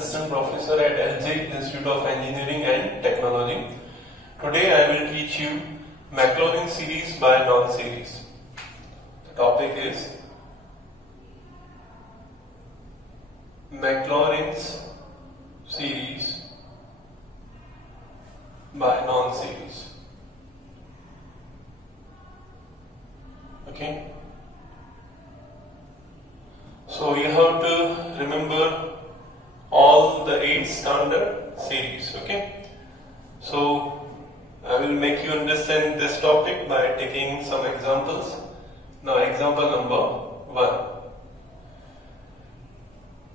Assistant Professor at LJ Institute of Engineering and Technology. Today I will teach you Maclaurin series by non-series. The topic is Maclaurin's series by non-series. Okay. So you have to remember all the 8 standard series. Okay. So I will make you understand this topic by taking some examples. Now example number 1.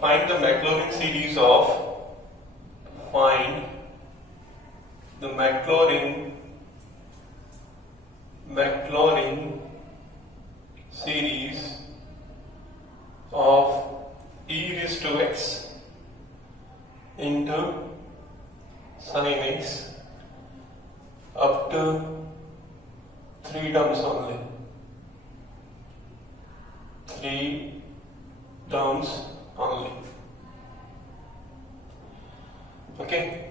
Find the Maclaurin series of Maclaurin series of e raised to x into sin x up to 3 terms only. 3 terms only. Okay.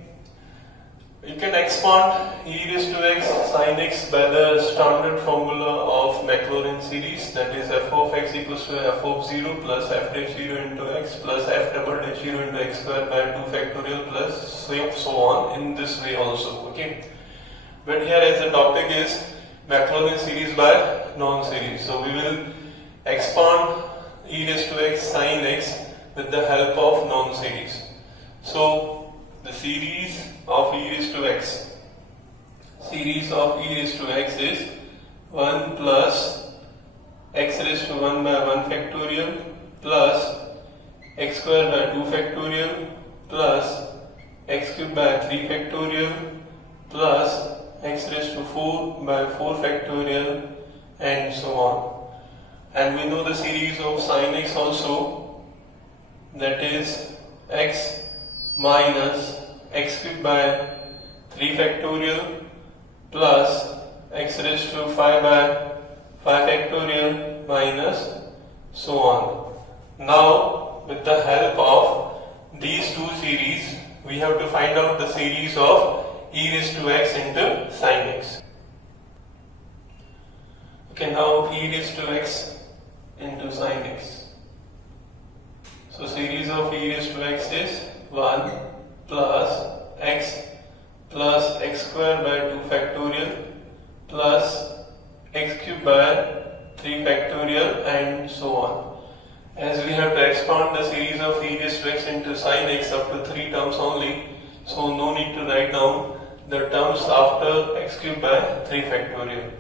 You can expand e raised to x sin x by the standard formula of Maclaurin series, that is f of x equals to f of 0 plus f dash 0 into x plus f double dash 0 into x square by 2 factorial plus so on, in this way also. Okay. But here as the topic is Maclaurin series by non-series, so we will expand e raised to x sin x with the help of non-series. So the series of e raised to x is 1 plus x raised to 1 by 1 factorial plus x square by 2 factorial plus x cube by 3 factorial plus x raised to 4 by 4 factorial and so on. And we know the series of sin x also, that is x minus x cube by 3 factorial plus x raised to 5 by 5 factorial minus so on. Now with the help of these two series we have to find out the series of e raised to x into sin x. Okay, now e raised to x into sin x. So series of e raised to x is 1 plus x square by 2 factorial plus x cube by 3 factorial and so on. As we have to expand the series of e raised to x into sin x up to 3 terms only, so no need to write down the terms after x cube by 3 factorial.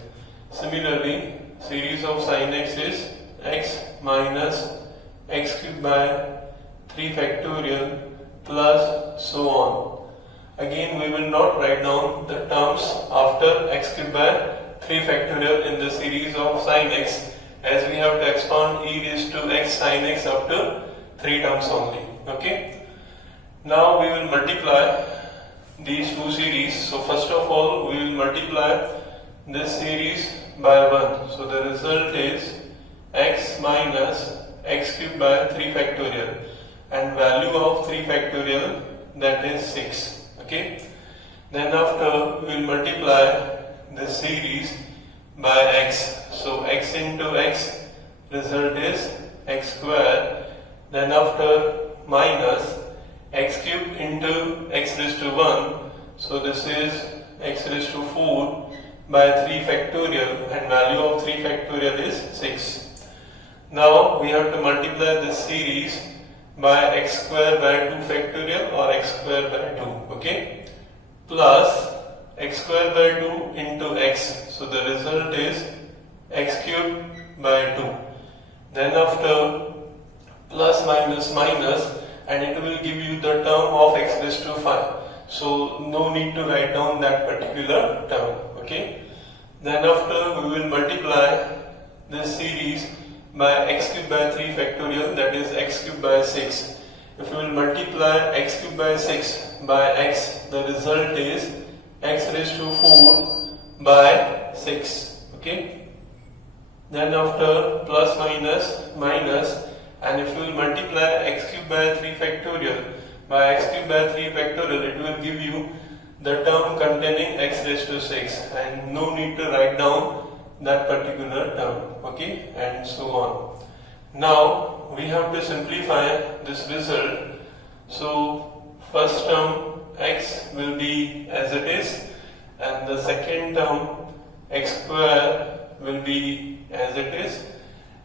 Similarly, series of sin x is x minus x cube by 3 factorial plus so on. Again, we will not write down the terms after x cube by 3 factorial in the series of sin x, as we have to expand e raised to x sin x up to 3 terms only. Okay. Now we will multiply these two series. So first of all, we will multiply this series by 1. So the result is x minus x cube by 3 factorial and value of 3 factorial, that is 6. Okay. Then after we will multiply this series by x. So x into x, result is x square. Then after minus x cube into x raised to 1. So this is x raised to 4 by 3 factorial and value of 3 factorial is 6. Now we have to multiply this series by x square by 2 factorial or x square by 2, okay, plus x square by 2 into x, so the result is x cube by 2. Then after plus minus minus, and it will give you the term of x raised to 5, so no need to write down that particular term. Okay. Then after we will multiply this series by x cube by 3 factorial, that is x cube by 6. If we will multiply x cube by 6 by x, the result is x raised to 4 by 6. Okay. Then after plus minus minus, and if we will multiply x cube by 3 factorial, by x cube by 3 factorial, it will give you the term containing x raised to 6, and no need to write down that particular term, okay, and so on. Now we have to simplify this result. So first term x will be as it is, and the second term x square will be as it is,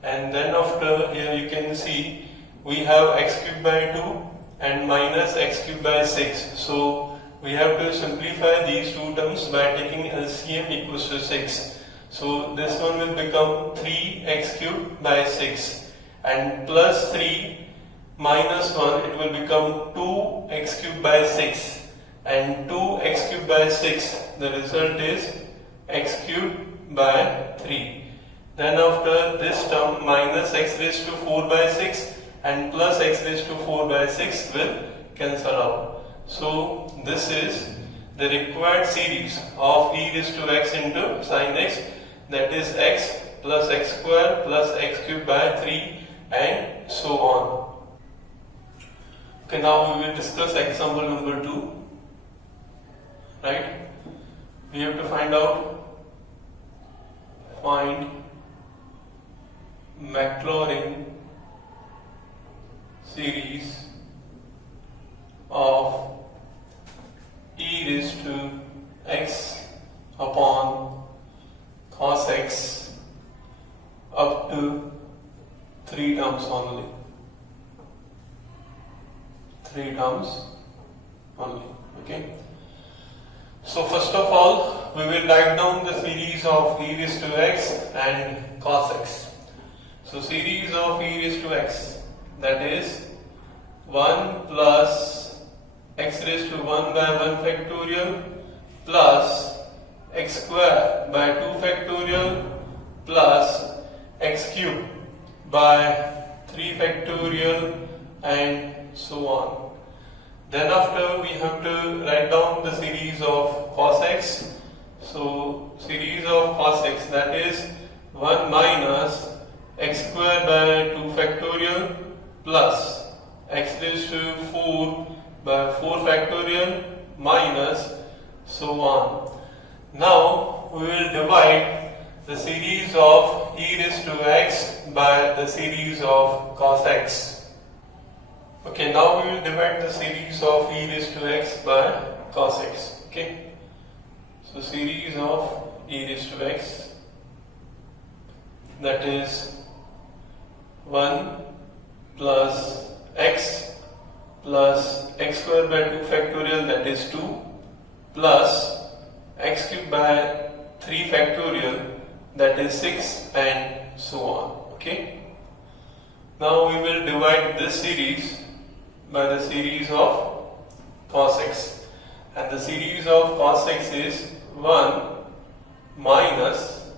and then after here you can see we have x cube by 2 and minus x cube by 6. So we have to simplify these two terms by taking LCM equals to 6. So this one will become 3x cube by 6, and plus 3 minus 1, it will become 2x cube by 6, and 2x cube by 6, the result is x cube by 3. Then after this term, minus x raised to 4 by 6 and plus x raised to 4 by 6 will cancel out. So this is the required series of e raised to x into sin x, that is x plus x square plus x cube by 3 and so on. Okay, now we will discuss example number 2. Right? We have to find Maclaurin series of e raised to x upon cos x up to 3 terms only. 3 terms only. Okay. So first of all, we will write down the series of e raised to x and cos x. So series of e raised to x, that is 1 plus x raised to 1 by 1 factorial plus x square by 2 factorial plus x cube by 3 factorial and so on. Then after we have to write down the series of cos x. So series of cos x, that is 1 minus x square by 2 factorial plus x raised to 4 by 4 factorial minus so on. Now we will divide the series of e raised to x by the series of cos x. Okay, now we will divide the series of e raised to x by cos x. Okay, so series of e raised to x, that is 1 plus x square by 2 factorial, that is 2, plus x cube by 3 factorial, that is 6 and so on. Okay, now we will divide this series by the series of cos x, and the series of cos x is 1 minus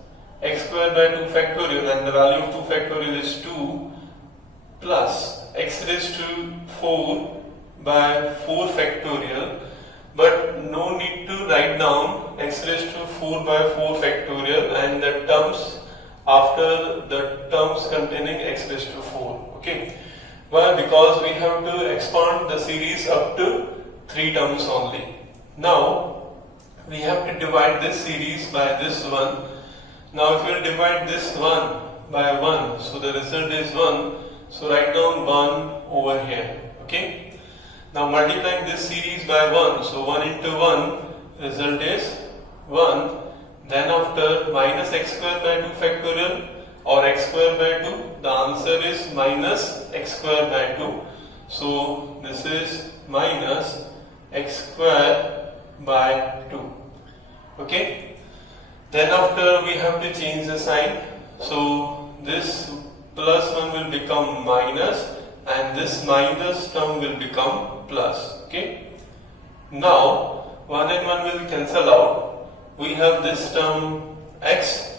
x square by 2 factorial, and the value of 2 factorial is 2, plus x raised to 4 by 4 factorial, but no need to write down x raised to 4 by 4 factorial and the terms after the terms containing x raised to 4. Okay, why? Because we have to expand the series up to 3 terms only. Now we have to divide this series by this one. Now if we will divide this one by 1, so the result is 1. So write down 1 over here. Okay. Now multiplying this series by 1, so 1 into 1, result is 1. Then after minus x square by 2 factorial or x square by 2, the answer is minus x square by 2. So this is minus x square by 2. Okay. Then after we have to change the sign. So this plus 1 will become minus and this minus term will become plus. Okay. Now 1 and 1 will cancel out. We have this term x,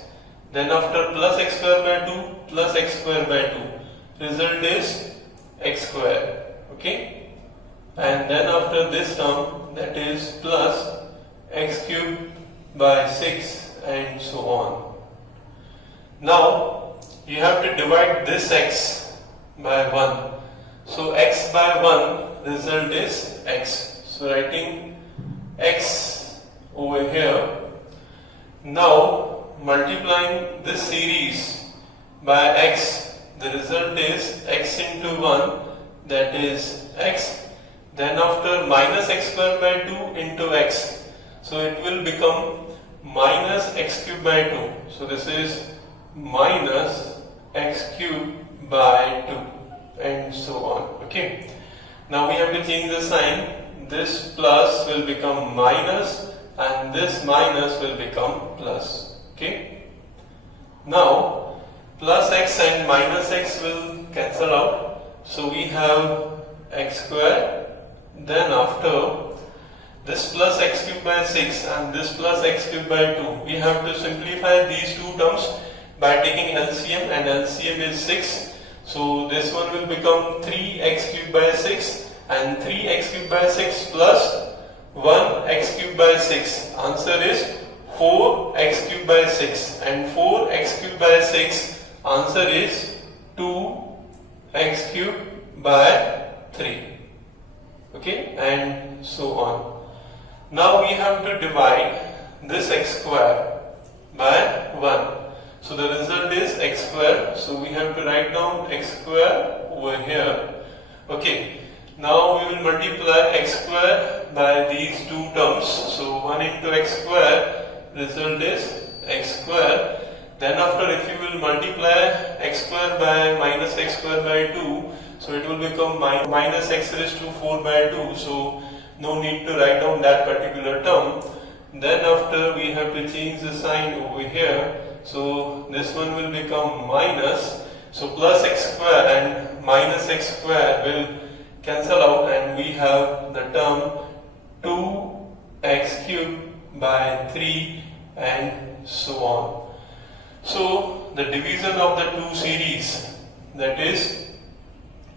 then after plus x square by 2 plus x square by 2, result is x square. Okay. And then after this term, that is plus x cube by 6 and so on. Now you have to divide this x by 1. So x by 1 result is x. So writing x over here. Now multiplying this series by x, the result is x into 1, that is x. Then after minus x square by 2 into x, so it will become minus x cube by 2. So this is minus x cube by 2 and so on. Okay. Now we have to change the sign. This plus will become minus and this minus will become plus. Okay. Now plus x and minus x will cancel out. So we have x square. Then after this plus x cube by 6 and this plus x cube by 2, we have to simplify these two terms by taking LCM, and LCM is 6. So this one will become 3x cube by 6 and 3x cube by 6 plus 1x cube by 6. Answer is 4x cube by 6, and 4x cube by 6 answer is 2x cube by 3. Okay, and so on. Now we have to divide this x square by 1. So the result is x square. So we have to write down x square over here. Okay. Now we will multiply x square by these two terms. So 1 into x square, result is x square. Then after, if you will multiply x square by minus x square by 2, so it will become minus x raised to 4 by 2. So no need to write down that particular term. Then after, we have to change the sign over here. So this one will become minus. So plus x square and minus x square will cancel out, and we have the term 2x cube by 3 and so on. So the division of the two series, that is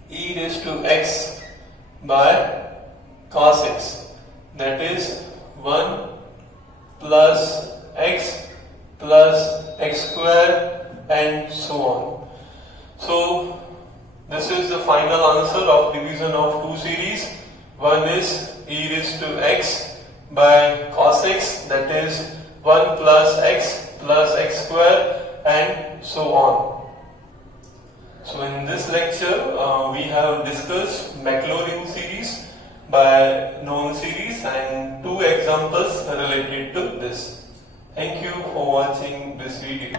e raised to x by cos x, that is 1 plus x square and so on. So this is the final answer of division of two series. One is e raised to x by cos x, that is 1 plus x square and so on. So in this lecture we have discussed Maclaurin series by known series and two examples related to this. Thank you for watching this video.